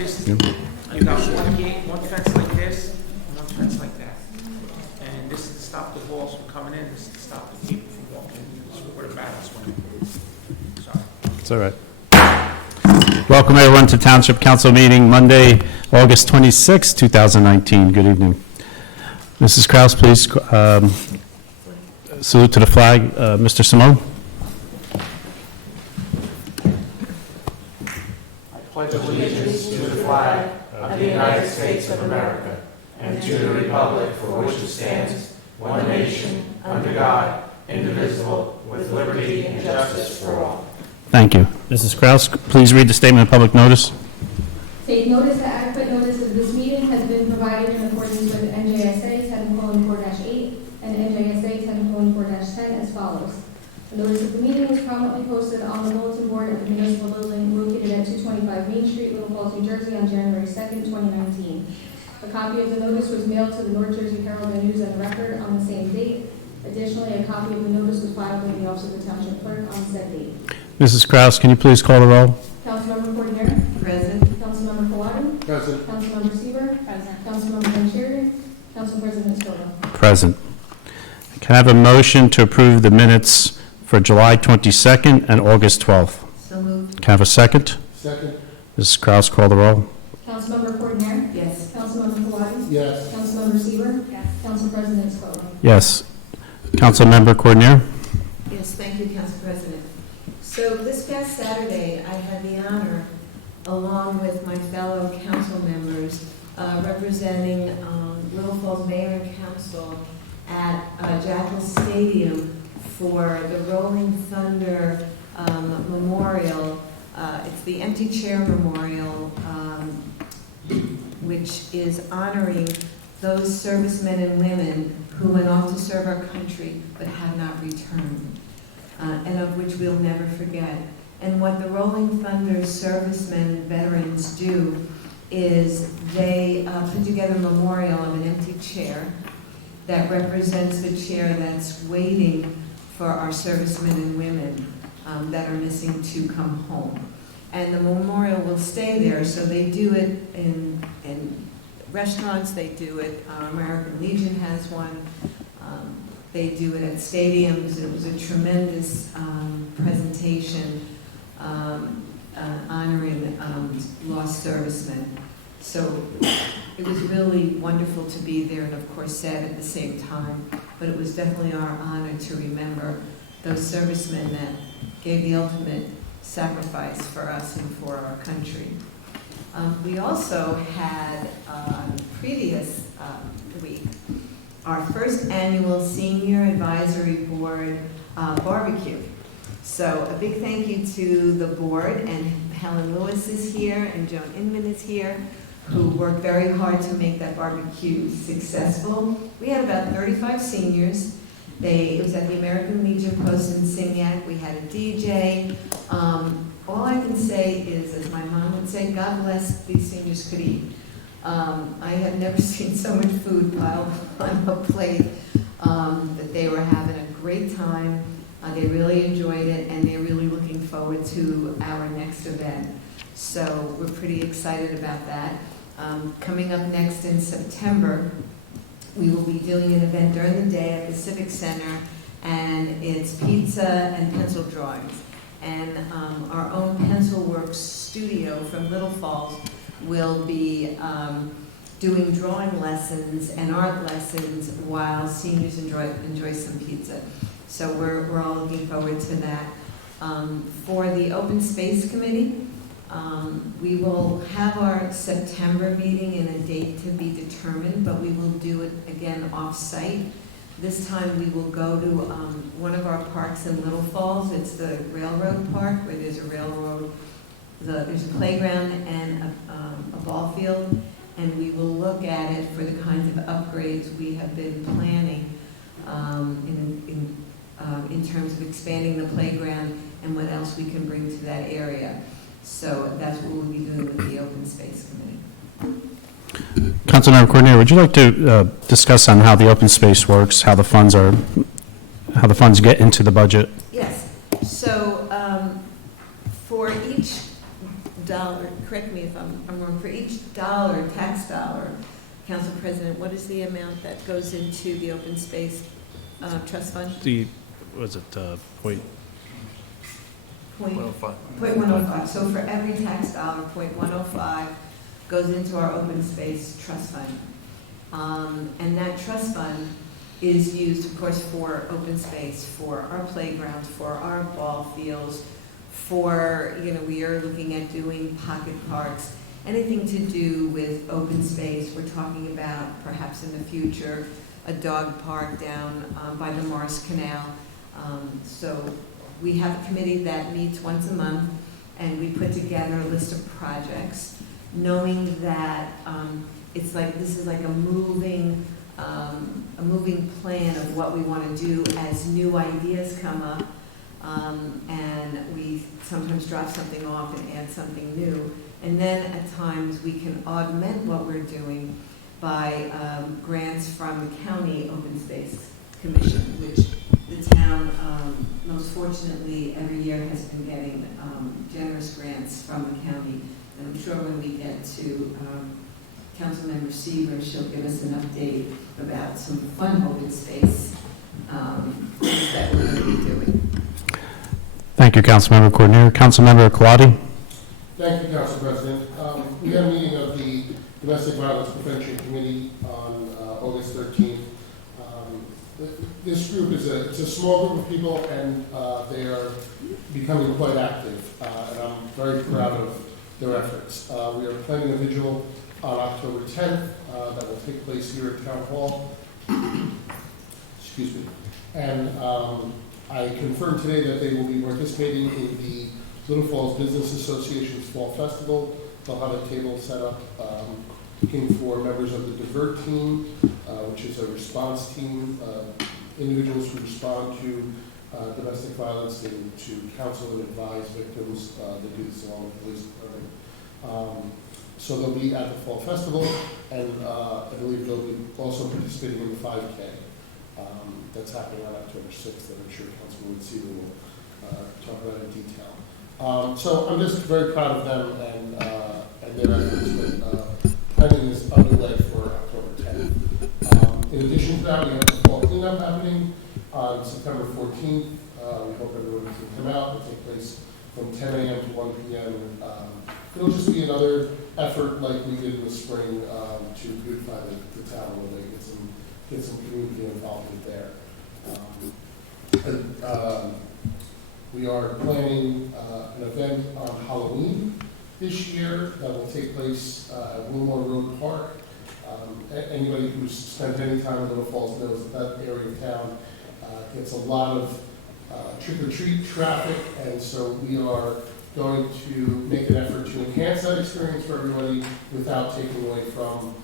This, you got one gate, one fence like this, and one fence like that. And this is to stop the balls from coming in, this is to stop the people from walking in. This is where the battles went. Sorry. It's all right. Welcome everyone to Township Council meeting Monday, August 26, 2019. Good evening. Mrs. Kraus, please salute to the flag. Mr. Simone. I pledge allegiance to the flag of the United States of America and to the republic for which it stands, one nation, under God, indivisible, with liberty and justice for all. Thank you. Mrs. Kraus, please read the statement of public notice. Take notice that adequate notice of this meeting has been provided in accordance with NJSA 10:4-8 and NJSA 10:4-10 as follows. The notice of the meeting was prominently posted on the bulletin board at the municipal building located at 225 Main Street, Little Falls, New Jersey on January 2nd, 2019. A copy of the notice was mailed to the North Jersey Herald and News and Record on the same date. Additionally, a copy of the notice was filed with the Office of the Township Clerk on said date. Mrs. Kraus, can you please call the roll? Councilmember Cordner? Present. Councilmember Kawadi? Present. Councilmember Seaver? Present. Councilmember Vanchery? Council President Scola? Present. Can I have a motion to approve the minutes for July 22nd and August 12th? So moved. Can I have a second? Second. Mrs. Kraus, call the roll. Councilmember Cordner? Yes. Councilmember Kawadi? Yes. Councilmember Seaver? Yes. Council President Scola? Yes. Councilmember Cordner? Yes, thank you, Council President. So this past Saturday, I had the honor, along with my fellow council members, representing Little Falls Mayor and Council at Jackal Stadium for the Rolling Thunder Memorial. It's the Empty Chair Memorial, which is honoring those servicemen and women who went off to serve our country but have not returned. And of which we'll never forget. And what the Rolling Thunder servicemen and veterans do is they put together a memorial of an empty chair that represents the chair that's waiting for our servicemen and women that are missing to come home. And the memorial will stay there, so they do it in restaurants, they do it, American Legion has one, they do it at stadiums. It was a tremendous presentation honoring lost servicemen. So it was really wonderful to be there and of course sad at the same time, but it was definitely our honor to remember those servicemen that gave the ultimate sacrifice for us and for our country. We also had previous week our first annual Senior Advisory Board barbecue. So a big thank you to the board, and Helen Lewis is here and Joan Inman is here, who worked very hard to make that barbecue successful. We had about 35 seniors. It was at the American Legion Post in Signac. We had a DJ. All I can say is, as my mom would say, God bless these seniors could eat. I have never seen so much food piled on a plate, that they were having a great time. They really enjoyed it, and they're really looking forward to our next event. So we're pretty excited about that. Coming up next in September, we will be doing an event during the day at the Civic Center, and it's pizza and pencil drawings. And our own Pencil Works studio from Little Falls will be doing drawing lessons and art lessons while seniors enjoy some pizza. So we're all looking forward to that. For the Open Space Committee, we will have our September meeting in a date to be determined, but we will do it again off-site. This time we will go to one of our parks in Little Falls. It's the Railroad Park, where there's a railroad. There's a playground and a ball field, and we will look at it for the kinds of upgrades we have been planning in terms of expanding the playground and what else we can bring to that area. So that's what we'll be doing with the Open Space Committee. Councilmember Cordner, would you like to discuss on how the open space works, how the funds get into the budget? Yes. So for each dollar, correct me if I'm wrong, for each tax dollar. Council President, what is the amount that goes into the open space trust fund? Was it point? Point 105. 0.105. So for every tax dollar, 0.105 goes into our open space trust fund. And that trust fund is used, of course, for open space, for our playgrounds, for our ball fields, for, we are looking at doing pocket parks, anything to do with open space. We're talking about, perhaps in the future, a dog park down by the Morris Canal. So we have a committee that meets once a month, and we put together a list of projects, knowing that this is like a moving plan of what we want to do as new ideas come up, and we sometimes drop something off and add something new. And then at times we can augment what we're doing by grants from the county open space commission, which the town most fortunately every year has been getting generous grants from the county. And I'm sure when we get to Councilmember Seaver, she'll give us an update about some fun open space things that we're going to be doing. Thank you, Councilmember Coordinator. Councilmember Kwati. Thank you, Council President. We had a meeting of the Domestic Violence Prevention Committee on August 13th. This group is a small group of people, and they are becoming quite active, and I'm very proud of their efforts. We are planning a vigil on October 10th that will take place here at Town Hall. Excuse me. And I confirmed today that they will be participating in the Little Falls Business Association's Fall Festival. They'll have a table set up looking for members of the Divert team, which is a response team, individuals who respond to domestic violence and to counsel and advise victims. They do this along with the police department. So they'll be at the Fall Festival, and I believe they'll be also participating in the 5K. That's happening on October 6th, and I'm sure Councilman Seaver will talk about it in detail. So I'm just very proud of them and their efforts, but planning is underway for October 10th. In addition to that, we have the fall cleanup happening on September 14th. We hope everyone can come out. It'll take place from 10 a.m. to 1 p.m. It'll just be another effort like we did in the spring to beautify the town a little bit, get some community involvement there. We are planning an event on Halloween this year that will take place at Wilmore Road Park. Anybody who's spent any time in Little Falls knows that area of town gets a lot of trick-or-treat traffic, and so we are going to make an effort to enhance that experience for everybody without taking away from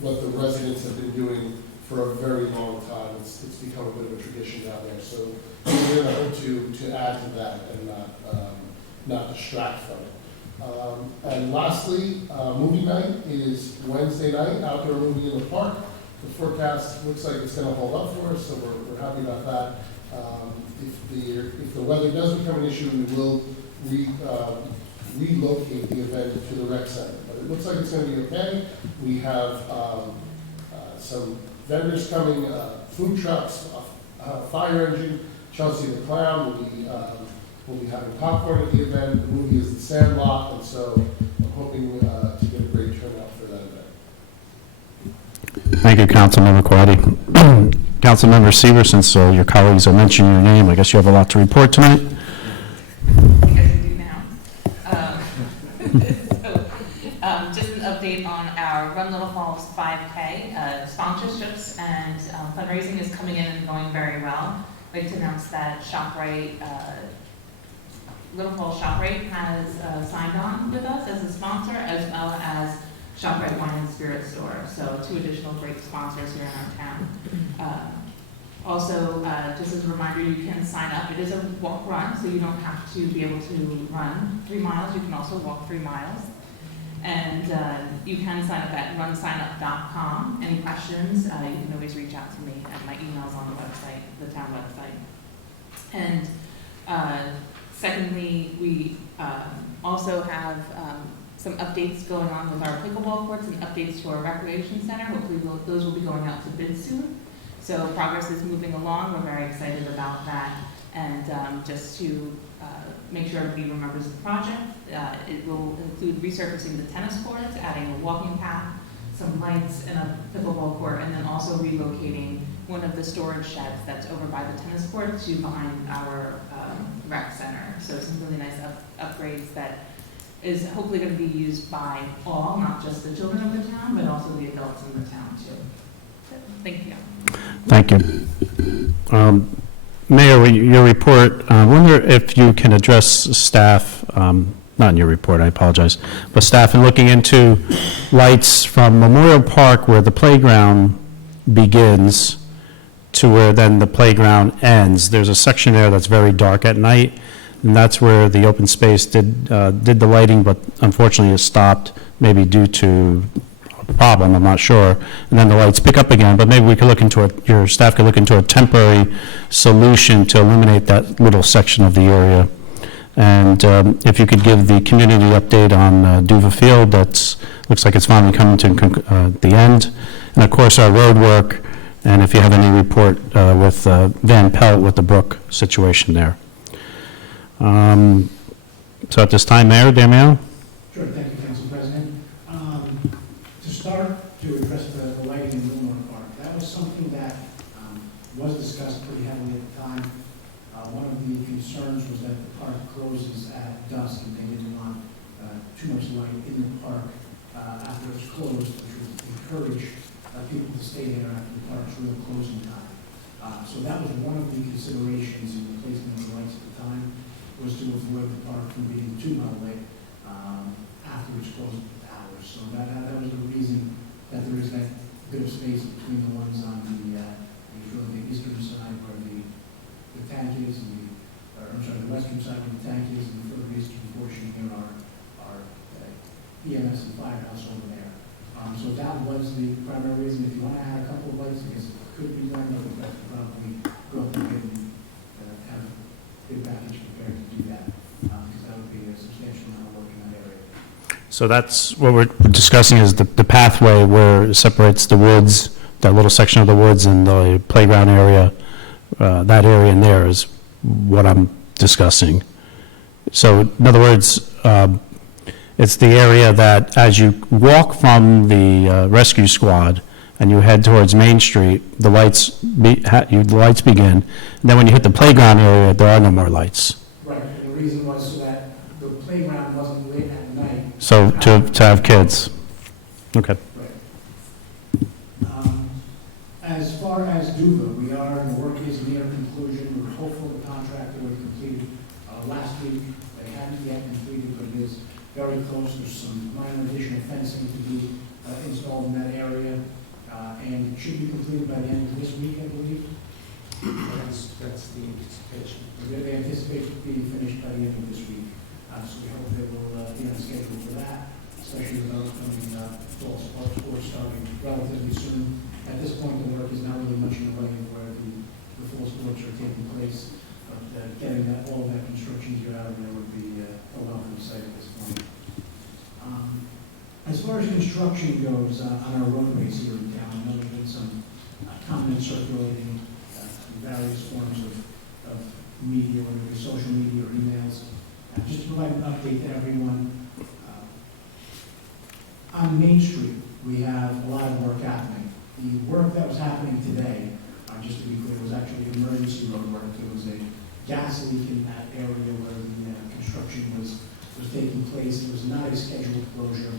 what the residents have been doing for a very long time. It's become a bit of a tradition down there. So we're going to hope to add to that and not distract from it. And lastly, movie night is Wednesday night, outdoor movie in the park. The forecast looks like it's going to hold up for us, so we're happy about that. If the weather does become an issue, we will relocate the event to the rec center. But it looks like it's going to be okay. We have some vendors coming, food trucks, fire engine, Chelsea the Clown. We'll be having popcorn at the event. The movie is The Sandlot, and so I'm hoping to get a great turnout for that event. Thank you, Councilmember Kwati. Councilmember Seaver, since your colleagues are mentioning your name, I guess you have a lot to report tonight. I guess I do now. Just an update on our Run Little Falls 5K. Sponsorships and fundraising is coming in and going very well. I'd like to announce that ShopRite, Little Falls ShopRite has signed on with us as a sponsor, as well as ShopRite Wine and Spirit Store. So 2 additional great sponsors here in our town. Also, just as a reminder, you can sign up. It is a walk-run, so you don't have to be able to run 3 miles. You can also walk 3 miles. And you can sign up at runsignup.com. Any questions, you can always reach out to me at my emails on the website, the town website. And secondly, we also have some updates going on with our pickleball courts and updates to our recreation center. Hopefully those will be going out to bid soon. So progress is moving along. We're very excited about that. And just to make sure everybody remembers the project, it will include resurfacing the tennis courts, adding a walking path, some lights, and a pickleball court, and then also relocating one of the storage sheds that's over by the tennis court to behind our rec center. So some really nice upgrades that is hopefully going to be used by all, not just the children of the town, but also the adults in the town too. So, thank you. Thank you. Mayor, your report, I wonder if you can address staff, not in your report, I apologize, but staff in looking into lights from Memorial Park where the playground begins to where then the playground ends. There's a section there that's very dark at night, and that's where the open space did the lighting, but unfortunately it stopped, maybe due to a problem, I'm not sure. And then the lights pick up again, but maybe we could look into it, your staff could look into a temporary solution to illuminate that little section of the area. And if you could give the community update on Duva Field, that looks like it's finally coming to the end. And of course, our road work, and if you have any report with Van Pelt with the brook situation there. So at this time, Mayor Damiano. Sure, thank you, Council President. To start, to address the lighting in Wilmore Park, that was something that was discussed pretty heavily at the time. One of the concerns was that the park closes at dusk, and they didn't want too much light in the park after it's closed, which would encourage people to stay there after the park's real closing time. So that was one of the considerations in the placement of the lights at the time, was to avoid the park from being too well lit after it's closed hours. So that was the reason that there is that bit of space between the ones on the eastern side where the tank is, and the western side where the tank is, and the further eastern portion here are EMS and firehouse over there. So that was the primary reason. If you want to add a couple of lights, I guess it could be done, but that's probably go up and have a big package prepared to do that, because that would be a substantial amount of work in that area. So that's what we're discussing, is the pathway where it separates the woods, that little section of the woods, and the playground area. That area in there is what I'm discussing. So in other words, it's the area that as you walk from the rescue squad and you head towards Main Street, the lights begin. And then when you hit the playground area, there are no more lights. Right, and the reason was so that the playground wasn't lit at night. So to have kids. Okay. Right. As far as Duva, the work is near conclusion. We're hopeful the contractor would complete last week. They haven't yet completed, but it is very close. There's some minor additional fencing to be installed in that area, and it should be completed by the end of this week, I believe. That's the anticipation. They anticipate being finished by the end of this week. So we hope they will be on schedule for that, especially with our upcoming fall sports starting relatively soon. At this point, the work is not really much in the way of where the fall sports are taking place, but getting all of that construction gear out of there would be a welcome sight at this point. As far as construction goes on our roadways here in town, I know there's been some comments circulating in various forms of media, whether it be social media or emails. Just to provide an update to everyone, on Main Street, we have a lot of work happening. The work that was happening today, just to be clear, was actually emergency road work. There was a gas leak in that area where the construction was taking place. It was not a scheduled closure.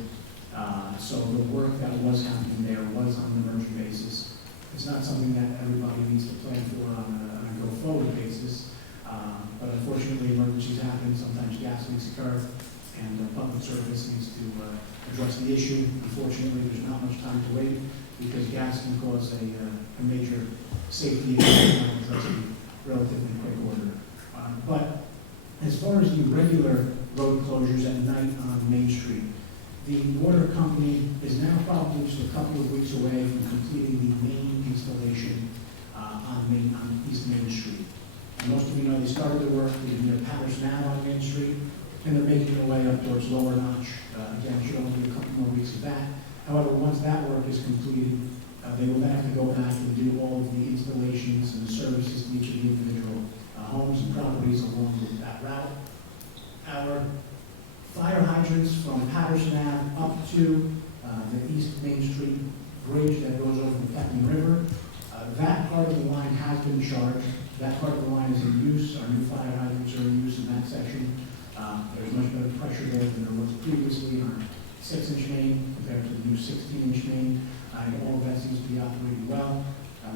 So the work that was happening there was on an emergent basis. It's not something that everybody needs to plan for on a go-forward basis. But unfortunately, emergencies happen. Sometimes gas leaks occur, and public service needs to address the issue. Unfortunately, there's not much time to wait, because gas can cause a major safety issue and address in relatively quick order. But as far as the regular road closures at night on Main Street, the water company is now probably just a couple of weeks away from completing the main installation on East Main Street. And most of you know they started the work near Patterson Ave on Main Street. and they're making their way up towards Lower Notch. Again, it should only be a couple more weeks of that. However, once that work is completed, they will then have to go back and do all of the installations and the services to each of the individual homes and properties along with that route. Our fire hydrants from Patterson Ave up to the East Main Street bridge that goes over the Peckham River, that part of the line has been charged. That part of the line is in use. Our new fire hydrants are in use in that section. There's much better pressure there than there was previously on our 6-inch main compared to the new 16-inch main. And all of that seems to be operating well.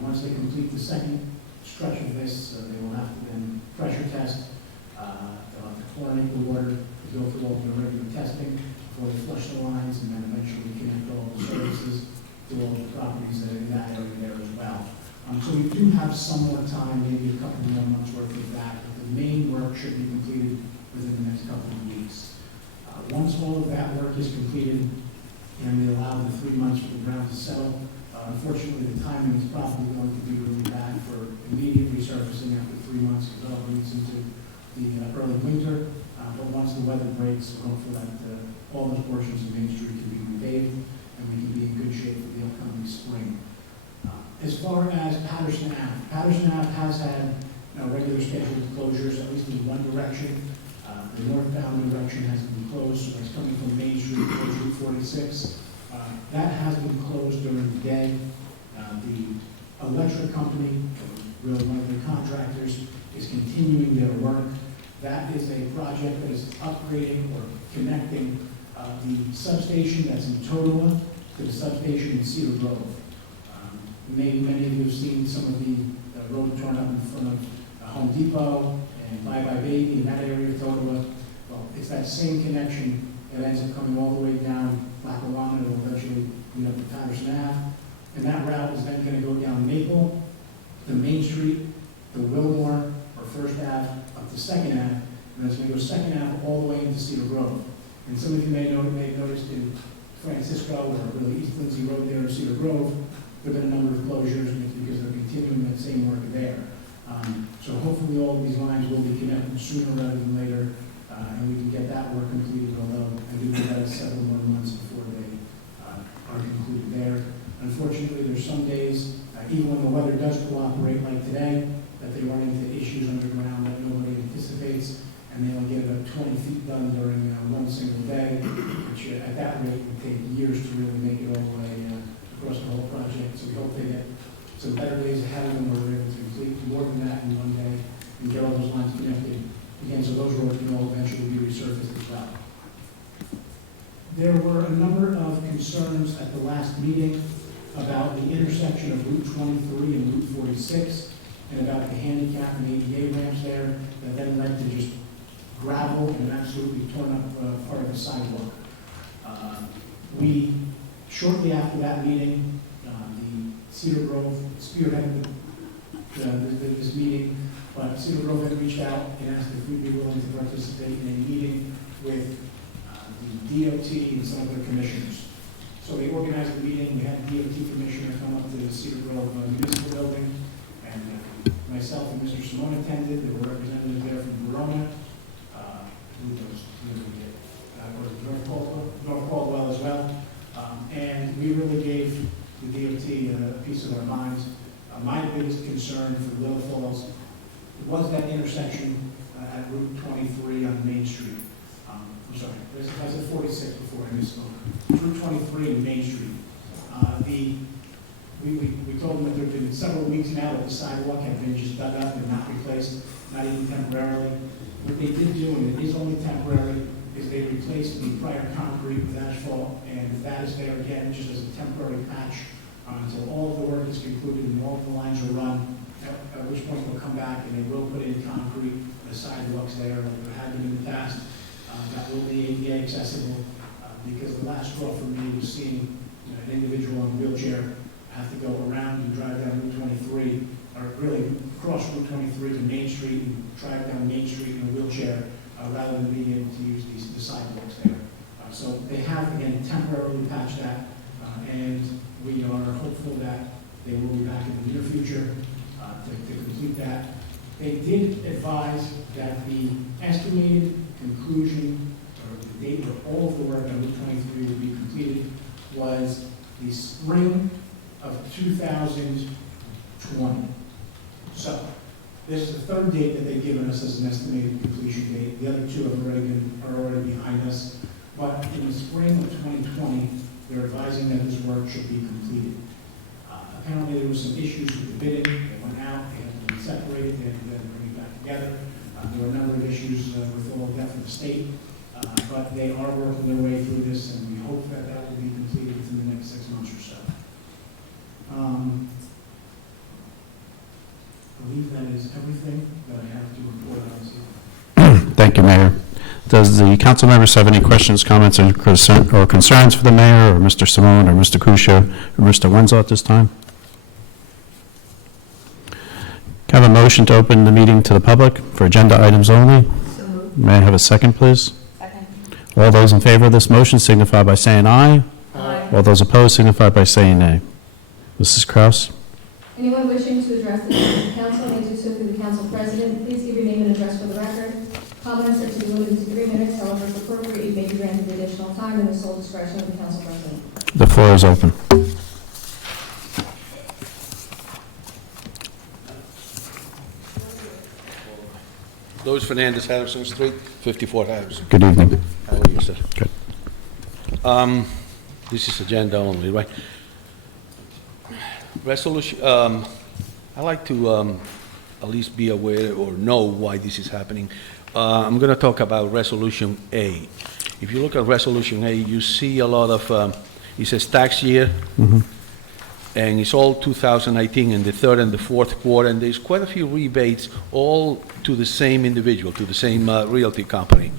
Once they complete the second stretch of this, they will have to then pressure test. They'll have to chlorinate the water to go through all the regular testing before they flush the lines, and then eventually connect all the services to all the properties that are in that area there as well. So we do have some more time, maybe a couple more months worth of that, but the main work should be completed within the next couple of weeks. Once all of that work is completed, and they allow the 3 months for the ground to settle, unfortunately the timing is probably going to be really bad for immediate resurfacing after 3 months, because it all leads into the early winter. But once the weather breaks, we're hopeful that all those portions of Main Street can be repaved, and we can be in good shape for the upcoming spring. As far as Patterson Ave has had regular scheduled closures, at least in one direction. The northbound direction has been closed, so that's coming from Main Street towards Route 46. That has been closed during the day. The electric company, really one of the contractors, is continuing their work. That is a project that is upgrading or connecting the substation that's in Totowa to the substation in Cedar Grove. Maybe many of you have seen some of the road torn up in front of Home Depot and Bye Bye Baby in that area of Totowa. Well, it's that same connection that ends up coming all the way down Lackawanna and will eventually lead up to Patterson Ave. And that route is then going to go down Maple, to Main Street, to Wilmore, or First Ave, up to Second Ave, and then it's going to go Second Ave all the way into Cedar Grove. And some of you may have noticed in Francisco, or really East Lindsay Road there in Cedar Grove, there have been a number of closures, and it's because they're continuing that same work there. So hopefully all of these lines will be connected sooner rather than later, and we can get that work completed, although I do think that is several more months before they are concluded there. Unfortunately, there's some days, even when the weather does cooperate like today, that they run into issues underground that nobody anticipates, and they'll get about 20 feet done during one single day, which at that rate would take years to really make it all the way across the whole project. So we hope they get some better days ahead of them where we're able to complete more than that in one day and get all those lines connected again, so those roads can all eventually be resurfaced as well. There were a number of concerns at the last meeting about the intersection of Route 23 and Route 46 and about the handicap and ADA ramps there that then led to just gravel and an absolutely torn up part of the sidewalk. We, shortly after that meeting, the Cedar Grove spearheaded this meeting, but Cedar Grove had reached out and asked if we'd be willing to participate in a meeting with the DOT and some of their commissioners. So they organized a meeting. We had the DOT commissioner come up to the Cedar Grove Municipal Building, and myself and Mr. Simone attended. There were representatives there from Verona, North Caldwell as well. And we really gave the DOT a piece of our minds. My biggest concern for Little Falls was that intersection at Route 23 on Main Street. I'm sorry, I was at 46 before I misspoke. Route 23 and Main Street. We told them that there had been several weeks now that the sidewalk had been just dug up and not replaced, not even temporarily. What they did do, and it is only temporary, is they replaced the prior concrete with asphalt, and that is there again just as a temporary patch until all of the work is concluded and all of the lines are run, at which point they'll come back and they will put in concrete, the sidewalks there like there had been in the past. That will be ADA accessible, because the last straw for me was seeing an individual in a wheelchair have to go around and drive down Route 23, or really cross Route 23 to Main Street and drive down Main Street in a wheelchair, rather than being able to use the sidewalks there. So they have, again, temporarily patched that, and we are hopeful that they will be back in the near future to complete that. They did advise that the estimated conclusion, or the date where all of the work on Route 23 will be completed was the spring of 2020. So, this is the third date that they've given us as an estimated completion date. The other two are already behind us. But in the spring of 2020, they're advising that this work should be completed. Apparently, there were some issues with the bidding. They went out, they had to be separated, they had to then bring it back together. There were a number of issues with all of that from the state, but they are working their way through this, and we hope that that will be completed within the next 6 months or so. I believe that is everything that I have to report on this evening. Thank you, Mayor. Does the council members have any questions, comments, or concerns for the mayor, or Mr. Simone, or Mr. Kusia, or Mr. Wenzel at this time? Can I have a motion to open the meeting to the public for agenda items only? So moved. May I have a second, please? Second. All those in favor of this motion signify by saying aye. Aye. All those opposed signify by saying nay. Mrs. Kraus? Anyone wishing to address the council may do so through the council president. Please give your name and address for the record. Comments are to be limited to 3 minutes. However, if appropriate, you may be granted additional time in the sole discretion of the council president. The floor is open. Louis Fernandez, Harrison Street, 54 Harrison. Good evening. How are you, sir? Good. This is agenda only, right? Resolution, I'd like to at least be aware or know why this is happening. I'm going to talk about Resolution A. If you look at Resolution A, you see a lot of, it says tax year, and it's all 2019 in the third and the fourth quarter, and there's quite a few rebates, all to the same individual, to the same realty company.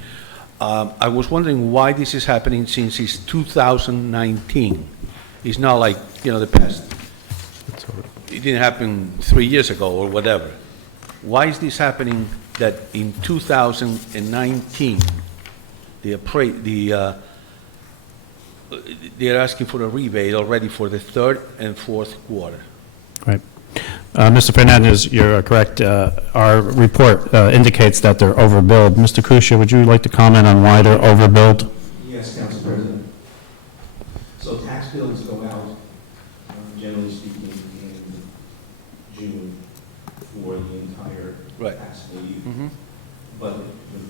I was wondering why this is happening since it's 2019. It's not like, the past. It didn't happen 3 years ago or whatever. Why is this happening that in 2019, they're asking for a rebate already for the third and fourth quarter? Right. Mr. Fernandez, you're correct. Our report indicates that they're overbilled. Mr. Kusia, would you like to comment on why they're overbilled? Yes, Council President. So tax bills go out, generally speaking, in June for the entire Right. taxable year. Mm-hmm. But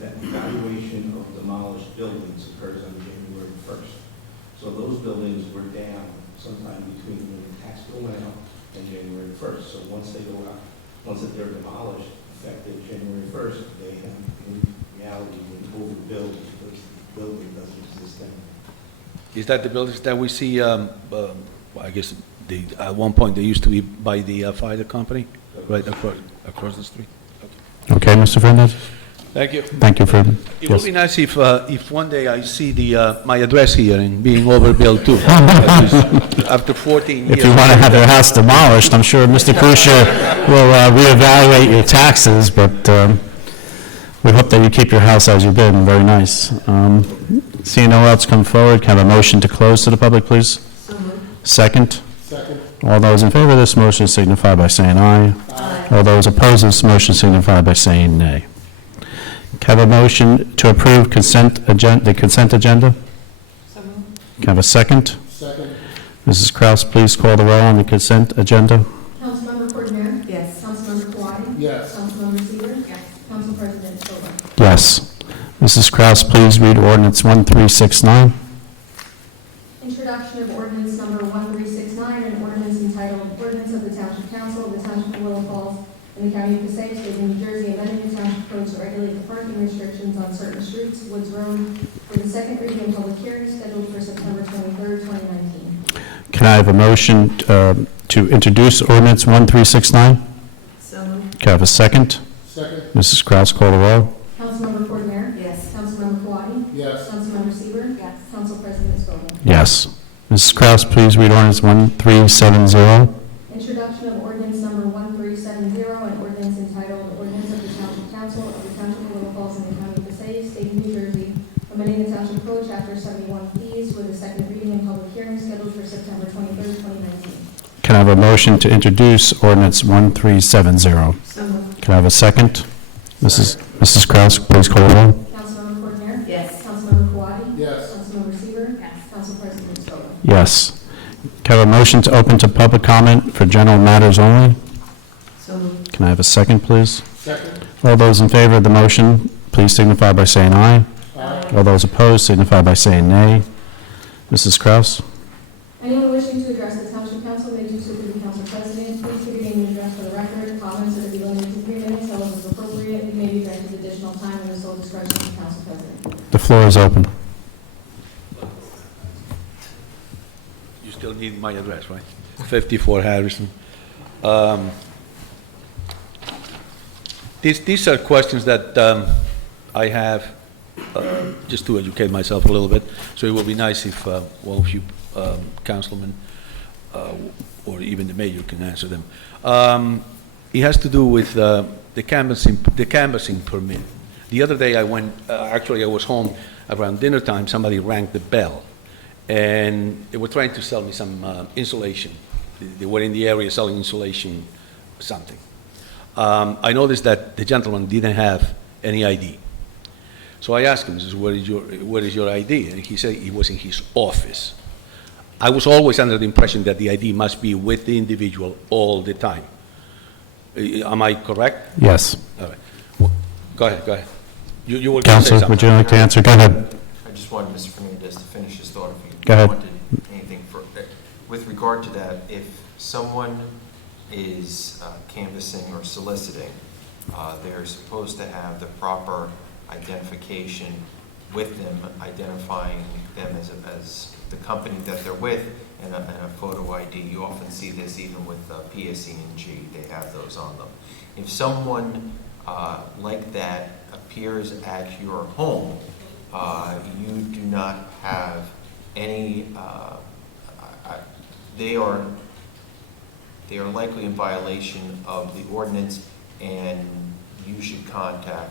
the valuation of demolished buildings occurs on January 1st. So those buildings were down sometime between when the tax bill went out and January 1st. So once they go out, once that they're demolished, effective January 1st, they have in reality been overbilled because the building doesn't exist anymore. Is that the buildings that we see, I guess, at one point they used to be by the fire company, right across the street? Okay, Mr. Fernandez? Thank you. Thank you for, It would be nice if one day I see my address here and being overbilled too. After 14 years. If you want to have your house demolished, I'm sure Mr. Kusia will reevaluate your taxes, but we hope that you keep your house as you've been. Very nice. Seeing no one else come forward, can I have a motion to close to the public, please? So moved. Second? Second. All those in favor of this motion signify by saying aye. Aye. All those opposed to this motion signify by saying nay. Can I have a motion to approve the consent agenda? So moved. Can I have a second? Second. Mrs. Kraus, please call the roll on the consent agenda. Councilmember Coordinator? Yes. Councilmember Kawadi? Yes. Councilmember Seaver? Yes. Council President Stover? Yes. Mrs. Kraus, please read ordinance 1369. Introduction of ordinance number 1369, an ordinance entitled Ordinance of the Township Council of the Township of Little Falls in the County of Passaic, State of New Jersey, amending the township code to regulate the parking restrictions on certain streets, Woods Road, for the second reading and public hearing scheduled for September 23rd, 2019. Can I have a motion to introduce ordinance 1369? So moved. Can I have a second? Second. Mrs. Kraus, call the roll. Councilmember Coordinator? Yes. Councilmember Kawadi? Yes. Councilmember Seaver? Yes. Council President Stover? Yes. Mrs. Kraus, please read ordinance 1370. Introduction of ordinance number 1370, an ordinance entitled Ordinance of the Township Council of the Township of Little Falls in the County of Passaic, State of New Jersey, amending the Township Code, Chapter 71 fees, with a second reading and public hearing scheduled for September 23rd, 2019. Can I have a motion to introduce ordinance 1370? So moved. Can I have a second? Mrs. Kraus, please call the roll. Councilmember Yes. Can I have a motion to open to public comment for general matters only? So moved. Can I have a second, please? Second? All those in favor of the motion, please signify by saying aye. Aye. All those opposed signify by saying nay. Mrs. Kraus? Anyone wishing to address the Township Council may do so through the Council President. Please give your name and address for the record. Comments are to be limited to 3 minutes, unless it's appropriate. You may be granted additional time in the sole discretion of the Council President. The floor is open. You still need my address, right? 54 Harrison. These are questions that I have, just to educate myself a little bit. So it would be nice if one of you councilmen or even the mayor can answer them. It has to do with the canvassing permit. The other day I went, actually I was home around dinner time, somebody rang the bell, and they were trying to sell me some insulation. They were in the area selling insulation, something. I noticed that the gentleman didn't have any ID. So I asked him, I said, where is your ID? And he said it was in his office. I was always under the impression that the ID must be with the individual all the time. Am I correct? Yes. All right. Well, go ahead. You were going to say Counselor, something. would you like to answer? Go ahead. I just wanted Mr. Fernandez to finish his thought. If you Go ahead. wanted anything with regard to that, if someone is canvassing or soliciting, they're supposed to have the proper identification with them, identifying them as the company that they're with, and a photo ID. You often see this even with PSE&G, they have those on them. If someone like that appears at your home, you do not have any, they are likely in violation of the ordinance, and you should contact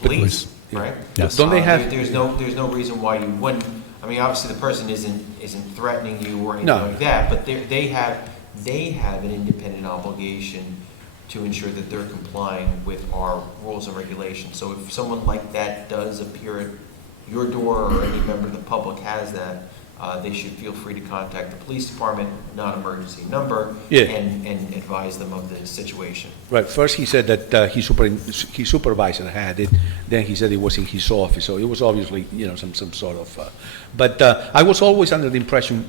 police, Yeah. right? Yes. Don't they have? There's no reason why you wouldn't. I mean, obviously the person isn't threatening you or anything No. like that, but they have an independent obligation to ensure that they're complying with our rules and regulations. So if someone like that does appear at your door, or any member of the public has that, they should feel free to contact the police department, non-emergency number, Yeah. and advise them of the situation. Right, first he said that his supervisor had it, then he said it was in his office, so it was obviously, some sort of, but I was always under the impression,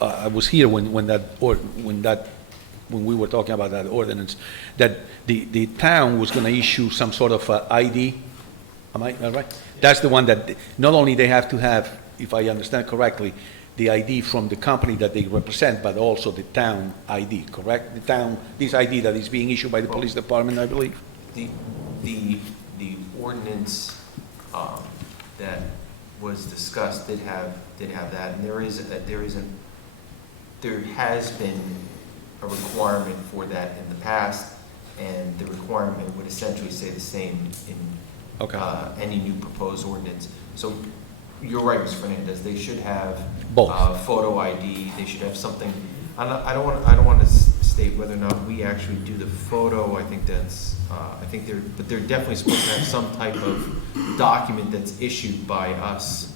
I was here when we were talking about that ordinance, that the town was gonna issue some sort of ID, am I right? That's the one that, not only they have to have, if I understand correctly, the ID from the company that they represent, but also the town ID, correct? The town, this ID that is being issued by the police department, I believe? The ordinance that was discussed did have that, and there has been a requirement for that in the past, and the requirement would essentially say the same in any new proposed ordinance. So you're right, Mr. Fernandez, they should have Both. Photo ID, they should have something. I don't want to state whether or not we actually do the photo. I think they're definitely supposed to have some type of document that's issued by us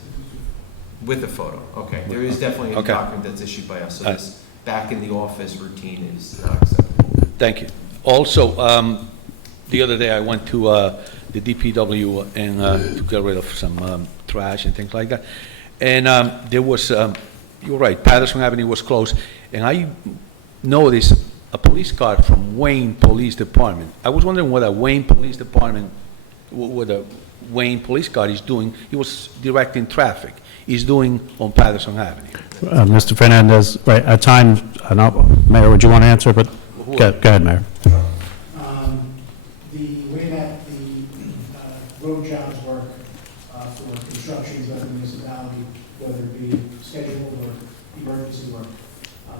with a photo. Okay, there is definitely a document that's issued by us, so this back in the office routine is not acceptable. Thank you. Also, the other day I went to the DPW and to get rid of some trash and things like that. And there was, you're right, Patterson Avenue was closed, and I noticed a police car from Wayne Police Department. I was wondering what a Wayne Police Department, what a Wayne police car is doing. He was directing traffic. He's doing on Patterson Avenue. Mr. Fernandez, right, at times, Mayor, would you want to answer? But go ahead, Mayor. The way that the road jobs work for constructions of the municipality, whether it be scheduled or emergency work,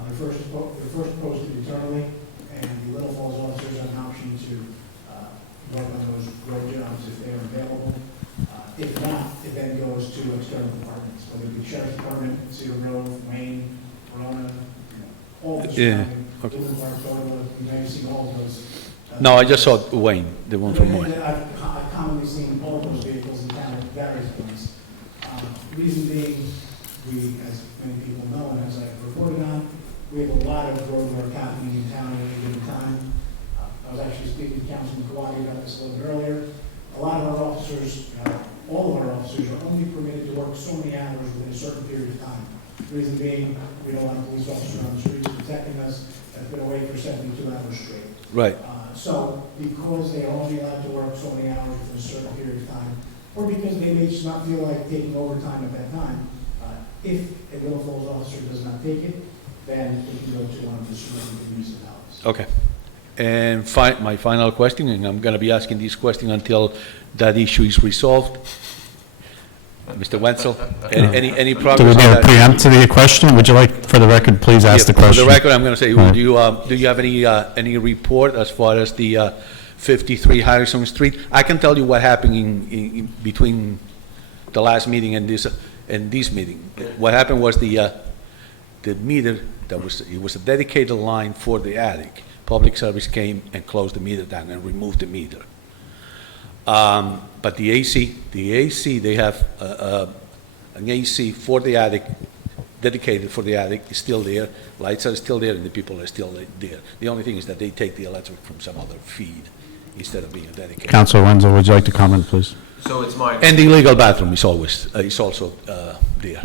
they're first posted internally, and the Little Falls officers have an option to work on those road jobs if they are available. If not, it then goes to external departments, whether it be Sheriff's Department, Cedar Grove, Wayne, Verona, all the surrounding, Woodland Park, Garwood, you may have seen all of those. No, I just saw Wayne, the one from Wayne. I've commonly seen all of those vehicles in town at various points. Reason being, we, as many people know, and as I've reported on, we have a lot of road work happening in town at any given time. I was actually speaking to Councilman Kawadi about this a little bit earlier. A lot of our officers, all of our officers are only permitted to work so many hours within a certain period of time. Reason being, we don't want a police officer on the streets protecting us that's been away for 72 hours straight. Right. So because they are only allowed to work so many hours within a certain period of time, or because they may just not feel like taking overtime at that time, if a Little Falls officer does not take it, then we can go to one of the surrounding municipalities. Okay. And my final question, and I'm going to be asking this question until that issue is resolved. Mr. Wenzel, any Do progress we on need a that? preempt to the question? Would you like, for the record, please ask the Yeah, question? For the record, I'm going to say, All right. do you have any report as far as the 53 Harrison Street? I can tell you what happened in between the last meeting and this meeting. What happened was the meter it was a dedicated line for the attic. Public service came and closed the meter down and removed the meter. But the AC, they have an AC for the attic, dedicated for the attic, is still there. Lights are still there, and the people are still there. The only thing is that they take the electric from some other feed instead of being a dedicated. Councilor Wenzel, would you like to comment, please? So it's my, And the legal bathroom is also there.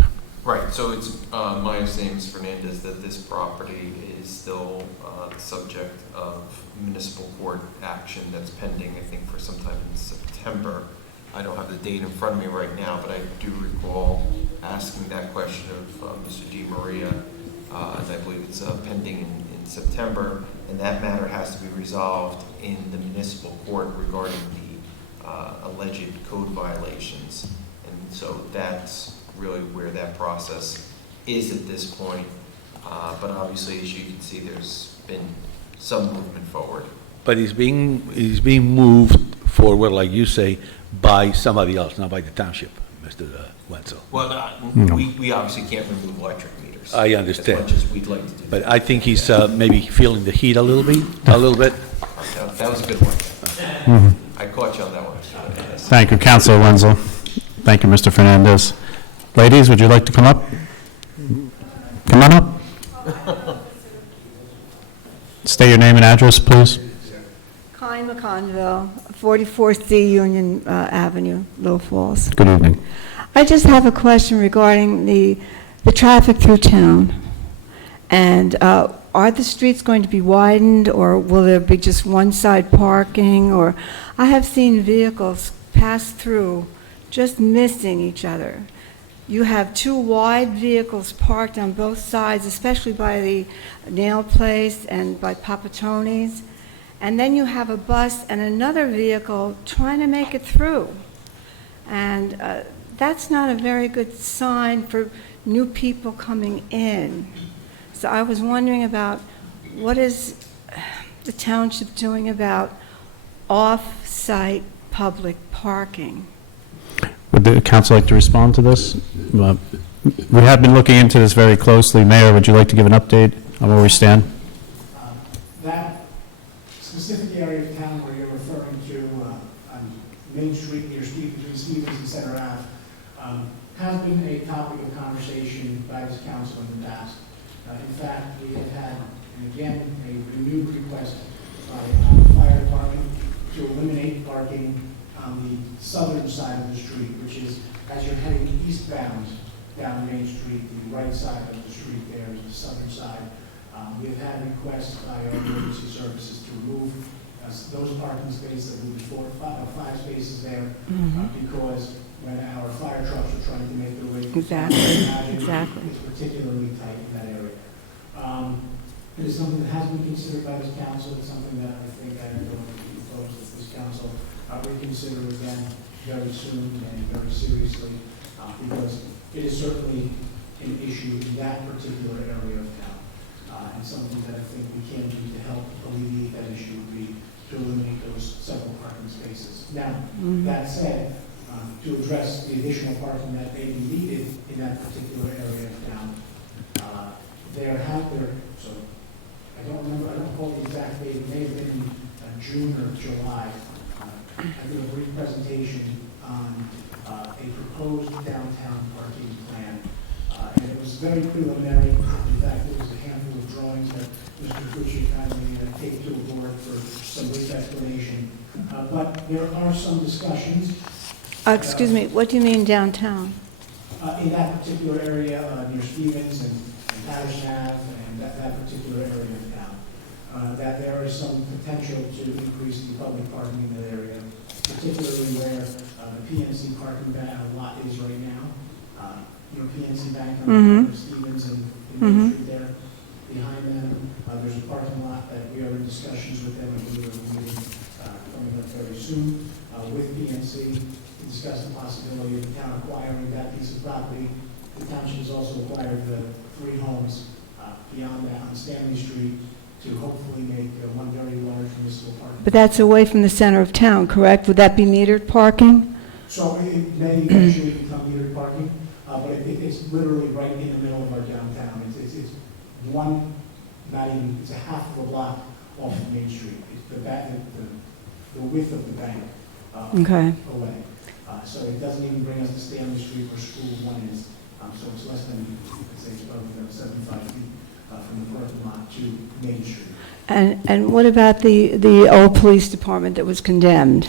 right, so it's my understanding, Mr. Fernandez, that this property is still the subject of municipal court action that's pending, I think, for sometime in September. I don't have the date in front of me right now, but I do recall asking that question of Mr. Di Maria, and I believe it's pending in September, and that matter has to be resolved in the municipal court regarding the alleged code violations. And so that's really where that process is at this point. But obviously, as you can see, there's been some movement forward. But it's being moved forward, like you say, by somebody else, not by the township, Mr. Wenzel. Well, we obviously can't remove electric meters. I understand. As much as we'd like to do. But I think he's maybe feeling the heat a little bit. That was a good one. I caught you on that one. Thank you, Councilor Wenzel. Thank you, Mr. Fernandez. Ladies, would you like to come up? Come on up. State your name and address, please. Connie McConville, 44C Union Avenue, Little Falls. Good evening. I just have a question regarding the traffic through town. And are the streets going to be widened, or will there be just one-side parking? Or I have seen vehicles pass through just missing each other. You have two wide vehicles parked on both sides, especially by the nail place and by Papa Tony's. And then you have a bus and another vehicle trying to make it through. And that's not a very good sign for new people coming in. So I was wondering about what is the township doing about off-site public parking? Would the council like to respond to this? We have been looking into this very closely. Mayor, would you like to give an update on where we stand? That specific area of town where you're referring to on Main Street near between Stevens and Center Ave has been a topic of conversation by this council in the past. In fact, we have had, and again, a renewed request by the fire department to eliminate parking on the southern side of the street, which is as you're heading eastbound down Main Street, the right side of the street there is the southern side. We have had requests by our emergency services to remove those parking spaces. That we have 5 spaces there because when our fire trucks are trying to make their way through, Exactly. it's particularly tight in that area. It is something that has been considered by this council. It's something that I think I am going to propose that this council reconsider again very soon and very seriously, because it is certainly an issue in that particular area of town. And something that I think we can do to help alleviate that issue would be to eliminate those several parking spaces. Now, that said, to address the additional parking that may be needed in that particular area of town, so I don't remember, I don't recall the exact date, it may have been June or July. I did a brief presentation on a proposed downtown parking plan And it was very preliminary. In fact, it was a handful of drawings that Mr. Gucci kindly taped to the board for some brief explanation. But there are some discussions. Excuse me, what do you mean downtown? In that particular area near Stevens and Parish Ave and that particular area of town, that there is some potential to increase the public parking in that area, particularly where the PNC parking lot is right now. PNC Bank on Stevens and Main Street there. Behind them, there's a parking lot that we are in discussions with them. I believe we're meeting coming up very soon with PNC to discuss the possibility of the town acquiring that piece of property. The township has also acquired the 3 homes beyond that on Stanley Street to hopefully make one very large municipal parking. But that's away from the center of town, correct? Would that be metered parking? So it may eventually become metered parking, but it's literally right in the middle of our downtown. It's one, not even, it's a half of a block off of Main Street. It's the width of the bank Okay. away. So it doesn't even bring us to Stanley Street where School 1 is. So it's less than, I'd say, it's probably 75 feet from the parking lot to Main Street. And what about the old police department that was condemned?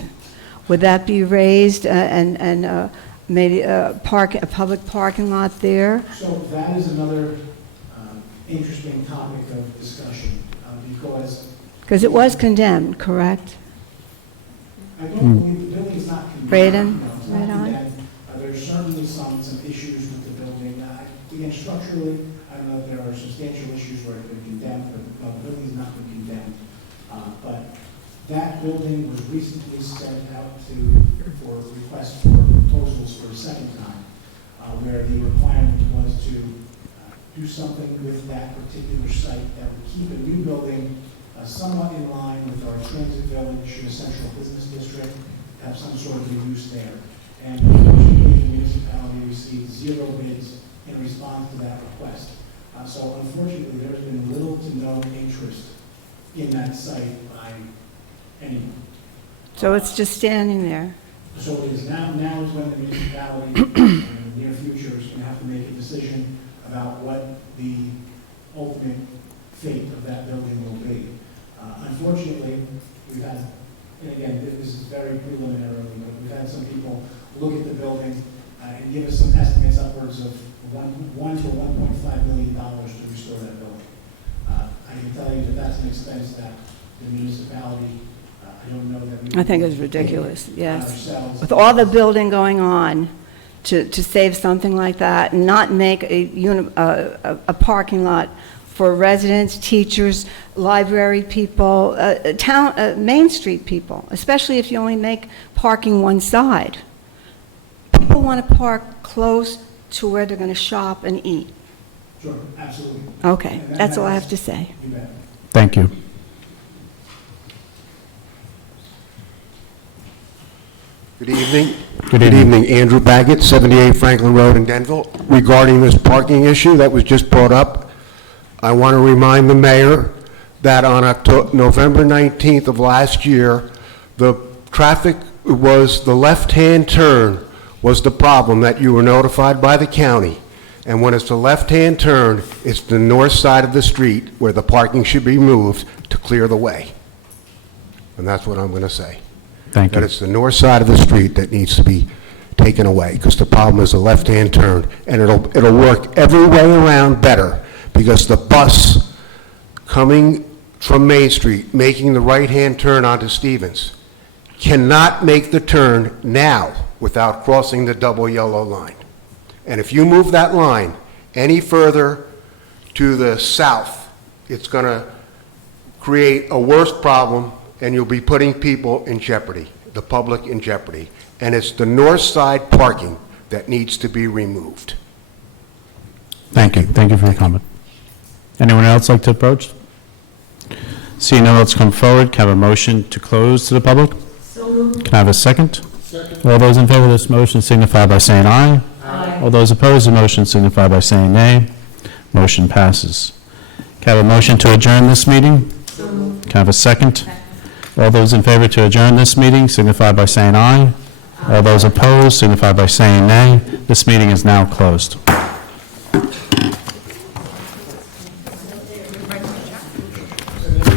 Would that be raised and maybe a public parking lot there? So that is another interesting topic of discussion Because it was condemned, correct? I don't believe the building is not condemned. Braden? No, it's not Right on. condemned. There's certainly some issues with the building. Again, structurally, I don't know if there are substantial issues where it's been condemned, but no, the building has not been condemned. But that building was recently sent out for requests for proposals for a second time, where the requirement was to do something with that particular site that would keep a new building somewhat in line with our transit village, the central business district, have some sort of use there. And unfortunately, the municipality received 0 bids in response to that request. So unfortunately, there's been little to no interest in that site by anyone. So it's just standing there? So it is now is when the municipality in the near future is going to have to make a decision about what the ultimate fate of that building will be. Unfortunately, we've had, and again, this is very preliminary, but we've had some people look at the building and give us some estimates upwards of $1 to $1.5 million to restore that building. I can tell you that that's an expense that the municipality, I don't know that we... I think it's ridiculous, yes. Ourselves. With all the building going on, to save something like that and not make a parking lot for residents, teachers, library people, Main Street people, especially if you only make parking one side. People want to park close to where they're going to shop and eat. Sure, absolutely. Okay, that's all I have to say. You bet. Thank you. Good evening. Good evening. Andrew Baggett, 78 Franklin Road in Denville. Regarding this parking issue that was just brought up, I want to remind the mayor that on November 19th of last year, the traffic was the left-hand turn was the problem that you were notified by the county. And when it's the left-hand turn, it's the north side of the street where the parking should be moved to clear the way. And that's what I'm going to say. Thank That you. it's the north side of the street that needs to be taken away, because the problem is the left-hand turn, and it'll work every way around better, because the bus coming from Main Street, making the right-hand turn onto Stevens, cannot make the turn now without crossing the double yellow line. And if you move that line any further to the south, it's going to create a worse problem, and you'll be putting people in jeopardy, the public in jeopardy. And it's the north side parking that needs to be removed. Thank you. Thank you for your comment. Anyone else like to approach? Seeing no one else come forward, can I have a motion to close to the public? Can I have a second? Second. All those in favor of this motion signify by saying aye. Aye. All those opposed to the motion signify by saying nay. Motion passes. Can I have a motion to adjourn this meeting? Can I have a second? All those in favor to adjourn this meeting signify by saying aye. All those opposed signify by saying nay. This meeting is now closed.